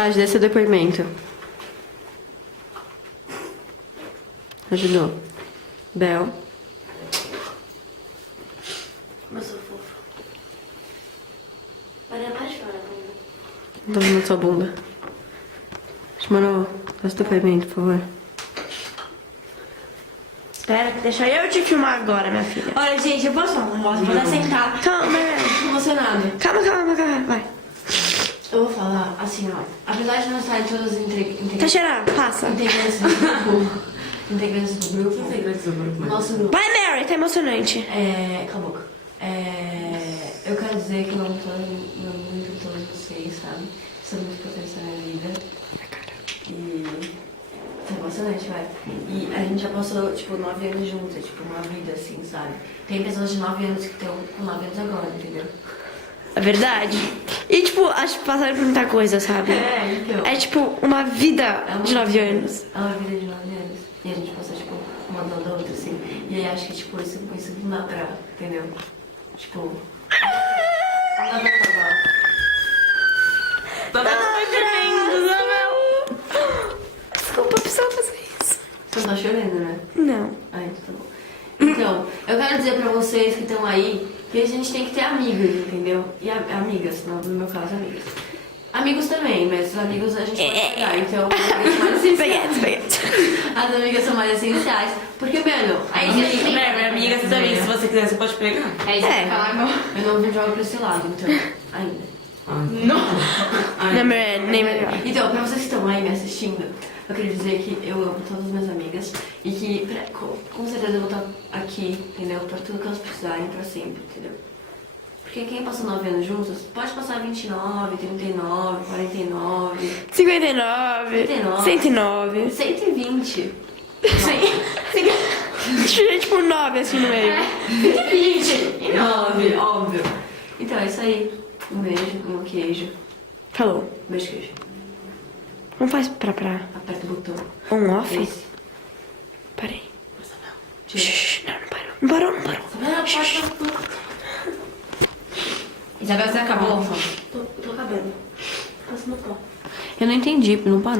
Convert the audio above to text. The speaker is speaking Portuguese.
Sage, dê seu depoimento. Ajudou. Bel. Mas sou fofa. Maria, para de chorar, bunda. Tô vendo sua bunda. Mano, dá seu depoimento, por favor. Espera, deixa eu te filmar agora, minha filha. Olha, gente, eu posso falar um negócio? Vou até sentar. Calma, Tô emocionada. calma, vai. Eu vou falar assim, ó. Apesar de não estar em todas as Tá cheirando, passa. integrantes do grupo, nosso grupo. Vai, Mary, tá emocionante. Cala a boca. Eu quero dizer que eu amo muito todos vocês, sabe? São muito importantes na minha vida. E tá emocionante, vai. E a gente já passou, tipo, 9 anos juntos, tipo, uma vida assim, sabe? Tem pessoas de 9 anos que estão com 9 anos agora, entendeu? É verdade. E, tipo, acho que passaram por muita coisa, sabe? Então. É, tipo, uma vida de 9 anos. É uma vida de 9 anos. E a gente passou, tipo, uma do lado da outra, assim. E aí acho que, tipo, isso não dá pra, entendeu? Tipo. Não dá pra acabar. Desculpa, precisava fazer isso. Você não tá chorando, né? Não. Ah, então tá bom. Então, eu quero dizer pra vocês que estão aí que a gente tem que ter amigos, entendeu? E amigas, no meu caso, amigas. Amigos também, mas os amigos a gente pode pegar, então as amigas são mais essenciais. Baguete. As amigas são mais essenciais. Porque, mano, Aí, gente, amiga, você também, se você quiser, você pode pegar. É isso que eu ia falar agora. Eu não jogo pra esse lado, então, ainda. Não, nem melhor. Então, pra vocês que estão aí me assistindo, eu queria dizer que eu amo todas as minhas amigas e que com certeza eu vou estar aqui, entendeu? Pra tudo que elas precisarem, pra sempre, entendeu? Porque quem passou 9 anos juntos, pode passar 29, 39, 49, 59, 109. 120. Tinha, tipo, 9 assim no meio. 129, óbvio. Então é isso aí. Um beijo, um queijo. Falou. Beijo, queijo. Vamos fazer pra Aperta o botão. on-off? Esse. Parei. Tira. Shhh, não parou. Não parou. Isabel, você acabou? Tô acabando. Passa no pó. Eu não entendi, não parou.